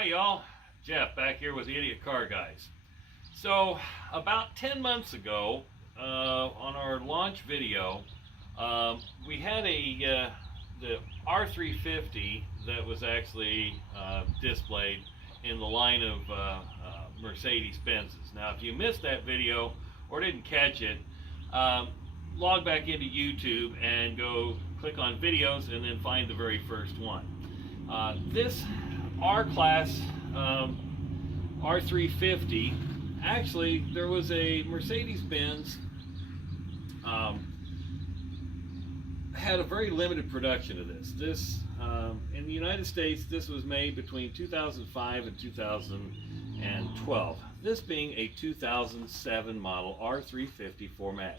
Hi y'all, Jeff back here with the Idiot Car Guys. So about 10 months ago, on our launch video, we had the R350 that was actually displayed in the line of Mercedes-Benz's. Now if you missed that video or didn't catch it, log back into YouTube and go click on videos and then find the very first one. This R-Class R350, actually there was a Mercedes-Benz had a very limited production of this. In the United States, this was made between 2005 and 2012. This being a 2007 model R350 4MAG.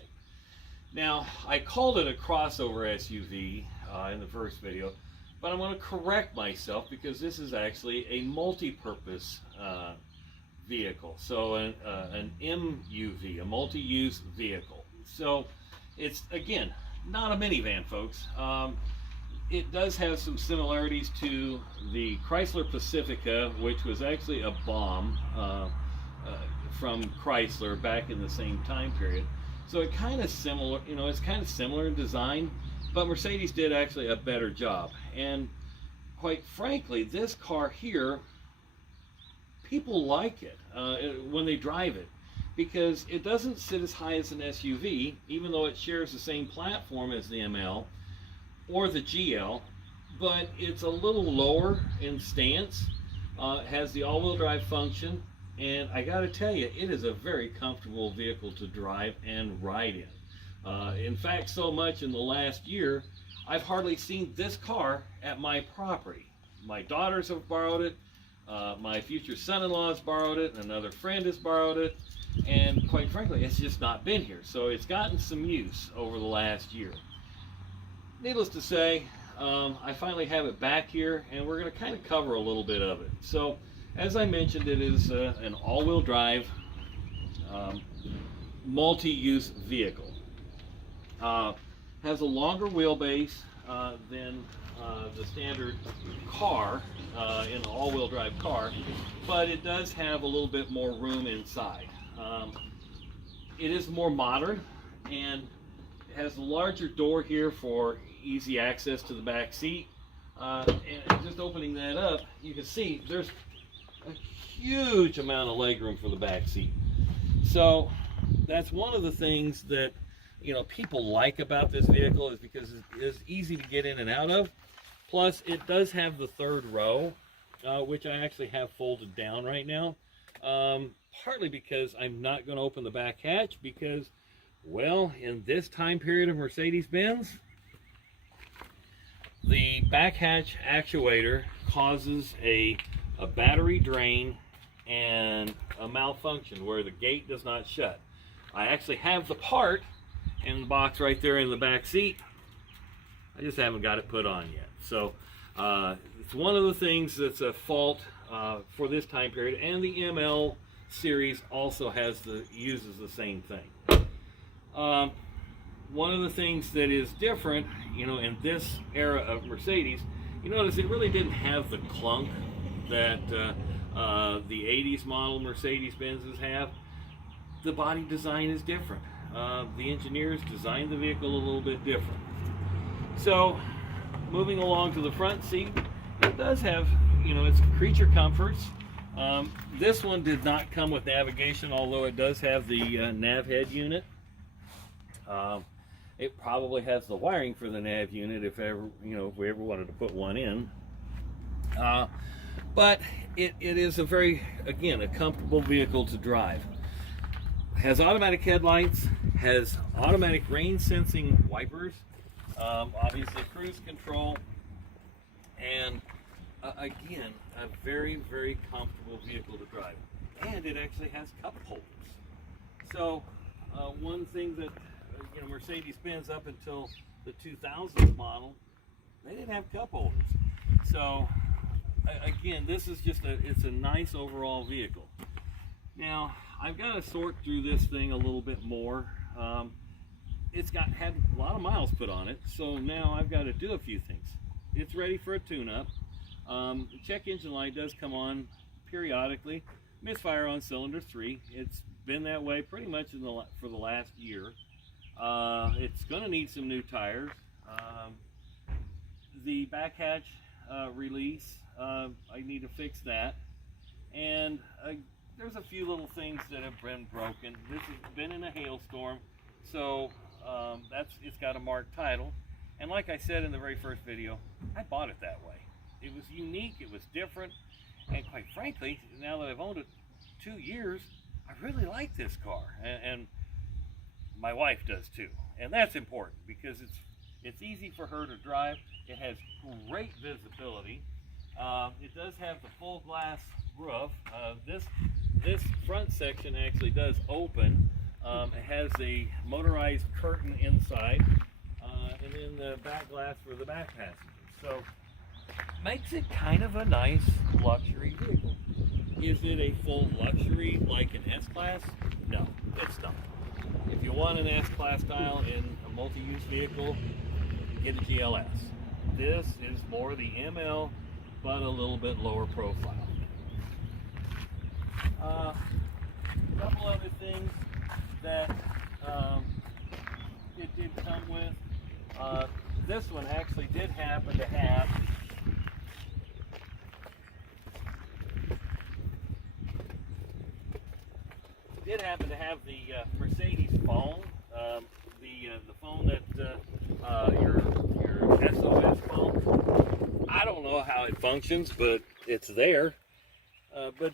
Now, I called it a crossover SUV in the first video, but I'm going to correct myself because this is actually a multi-purpose vehicle. So an MUV, a multi-use vehicle. So it's, again, not a minivan, folks. It does have some similarities to the Chrysler Pacifica, which was actually a bomb from Chrysler back in the same time period. So it kind of similar, it's kind of similar in design, but Mercedes did actually a better job. And quite frankly, this car here, people like it when they drive it, because it doesn't sit as high as an SUV, even though it shares the same platform as the ML or the GL, but it's a little lower in stance. It has the all-wheel drive function, and I gotta tell you, it is a very comfortable vehicle to drive and ride in. In fact, so much in the last year, I've hardly seen this car at my property. My daughters have borrowed it, my future son-in-law has borrowed it, another friend has borrowed it, and quite frankly, it's just not been here. So it's gotten some use over the last year. Needless to say, I finally have it back here, and we're going to kind of cover a little bit of it. So, as I mentioned, it is an all-wheel drive, multi-use vehicle. Has a longer wheelbase than the standard car, in an all-wheel drive car, but it does have a little bit more room inside. It is more modern, and it has a larger door here for easy access to the back seat. And just opening that up, you can see there's a huge amount of legroom for the back seat. So that's one of the things that people like about this vehicle, is because it is easy to get in and out of. Plus, it does have the third row, which I actually have folded down right now. Partly because I'm not going to open the back hatch, because, well, in this time period of Mercedes-Benz, the back hatch actuator causes a battery drain and a malfunction where the gate does not shut. I actually have the part in the box right there in the back seat. I just haven't got it put on yet. So it's one of the things that's a fault for this time period, and the ML series also uses the same thing. One of the things that is different, in this era of Mercedes, you notice it really didn't have the clunk that the 80s model Mercedes-Benz's have. The body design is different. The engineers designed the vehicle a little bit different. So, moving along to the front seat, it does have, its creature comforts. This one did not come with navigation, although it does have the nav head unit. It probably has the wiring for the nav unit if ever, if we ever wanted to put one in. But it is a very, again, a comfortable vehicle to drive. Has automatic headlights, has automatic rain sensing wipers, obviously cruise control, and again, a very, very comfortable vehicle to drive. And it actually has cup holders. So one thing that Mercedes-Benz up until the 2000s model, they didn't have cup holders. So again, this is just it's a nice overall vehicle. Now I've got to sort through this thing a little bit more. It's had a lot of miles put on it, so now I've got to do a few things. It's ready for a tune-up. The check engine light does come on periodically. Misfire on cylinder 3. It's been that way pretty much for the last year. It's going to need some new tires. The back hatch release, I need to fix that. And there's a few little things that have been broken. This has been in a hailstorm, so it's got a marked title. And like I said in the very first video, I bought it that way. It was unique, it was different, and quite frankly, now that I've owned it 2 years, I really like this car, and my wife does too. And that's important because it's easy for her to drive. It has great visibility. It does have the full glass roof. This front section actually does open. It has a motorized curtain inside, and then the back glass for the back passengers. So makes it kind of a nice luxury vehicle. Is it a full luxury like an S-Class? No, it's not. If you want an S-Class style in a multi-use vehicle, get a GLS. This is more the ML, but a little bit lower profile. A couple other things that it did come with. This one actually did happen to have the Mercedes phone, the phone that your SOS phone. I don't know how it functions, but it's there. But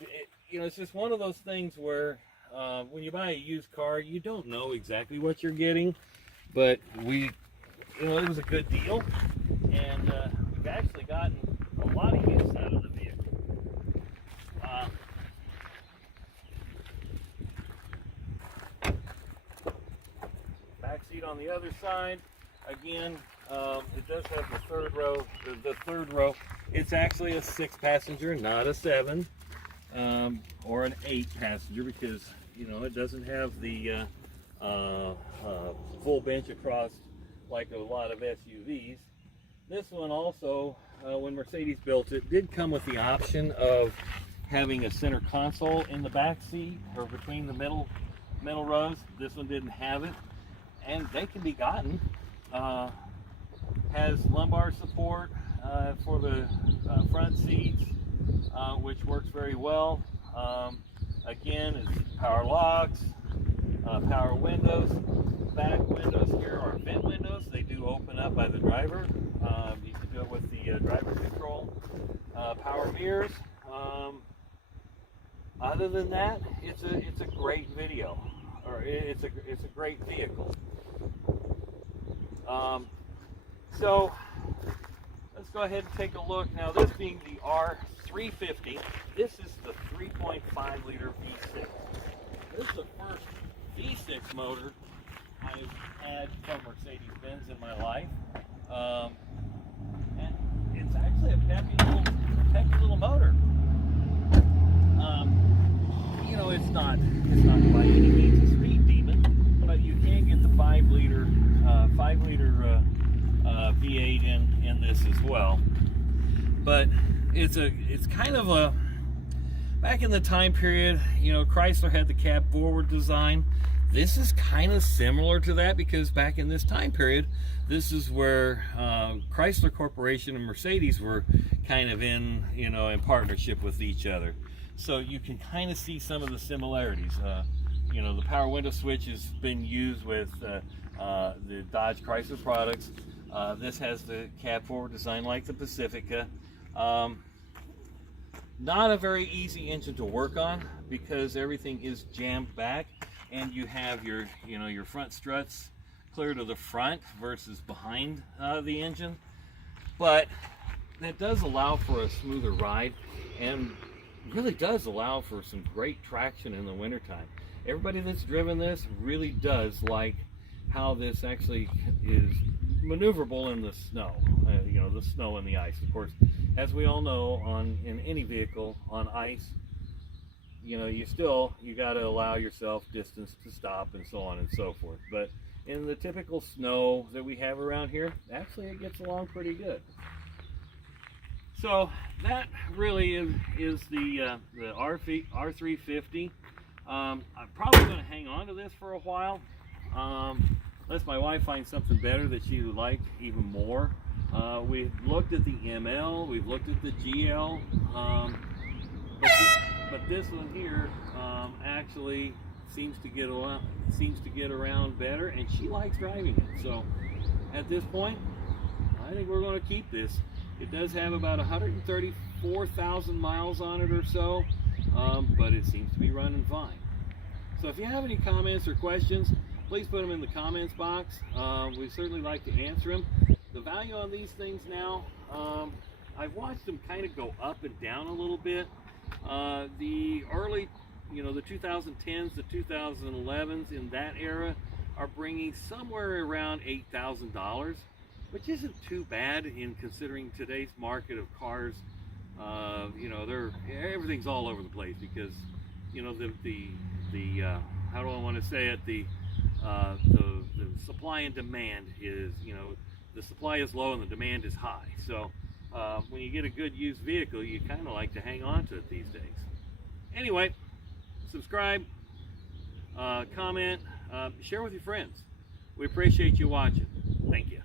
it's just one of those things where when you buy a used car, you don't know exactly what you're getting. But it was a good deal, and we've actually gotten a lot of use out of the vehicle. Back seat on the other side, again, it does have the third row. The third row, it's actually a 6-passenger, not a 7 or an 8-passenger, because it doesn't have the full bench across like a lot of SUVs. This one also, when Mercedes built it, did come with the option of having a center console in the back seat or between the middle rows. This one didn't have it, and they can be gotten. Has lumbar support for the front seats, which works very well. Again, it's power locks, power windows. Back windows here are vent windows. They do open up by the driver. You can do it with the driver control. Power mirrors. Other than that, it's a great video, or it's a great vehicle. So let's go ahead and take a look. Now, this being the R350, this is the 3.5 liter V6. This is the first V6 motor I've had from Mercedes-Benz in my life, and it's actually a peppy little motor. It's not by any means a speed demon, but you can get the 5 liter V8 in this as well. But it's kind of a, back in the time period, Chrysler had the cab forward design. This is kind of similar to that, because back in this time period, this is where Chrysler Corporation and Mercedes were kind of in partnership with each other. So you can kind of see some of the similarities. The power window switch has been used with the Dodge Chrysler products. This has the cab forward design like the Pacifica. Not a very easy engine to work on, because everything is jammed back, and you have your front struts clear to the front versus behind the engine. But that does allow for a smoother ride, and really does allow for some great traction in the wintertime. Everybody that's driven this really does like how this actually is maneuverable in the snow, the snow and the ice. Of course, as we all know, in any vehicle on ice, you got to allow yourself distance to stop and so on and so forth. But in the typical snow that we have around here, actually it gets along pretty good. So that really is the R350. I'm probably going to hang on to this for a while, unless my wife finds something better that she would like even more. We've looked at the ML, we've looked at the GL, but this one here actually seems to get around better, and she likes driving it. So at this point, I think we're going to keep this. It does have about 134,000 miles on it or so, but it seems to be running fine. So if you have any comments or questions, please put them in the comments box. We certainly like to answer them. The value on these things now, I've watched them kind of go up and down a little bit. The early, the 2010s, the 2011s in that era are bringing somewhere around $8,000, which isn't too bad in considering today's market of cars. Everything's all over the place because, how do I want to say it? The supply and demand is, the supply is low and the demand is high. So when you get a good used vehicle, you kind of like to hang on to it these days. Anyway, subscribe, comment, share with your friends. We appreciate you watching. Thank you.